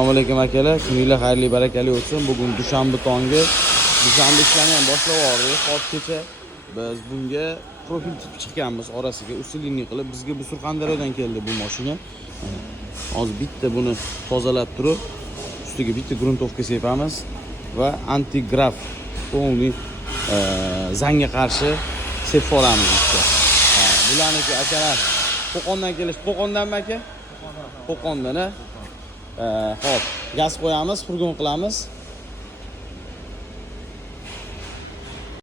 Assalomu alaykum akalar, kuninglar xayrli barakali o'tsin. Bugun dushanba tongi, dushanba ishlarni ham boshlab yubordik. Hozir kecha biz bunga profil tizib chiqqanmiz orasiga, usulini qilib. Bizga bu Surxondaryodan keldi bu mashina. Hozir bitta buni tozalab turib, ustiga bitta gruntovka sepamiz va antigraf polniy zangga qarshi sepib olamiz işte. Bularniki akalar Qo'qondan kelish. Qo'qondanmi aka? Qo'qondan. Hop, gaz qo'yamiz, furgon qilamiz.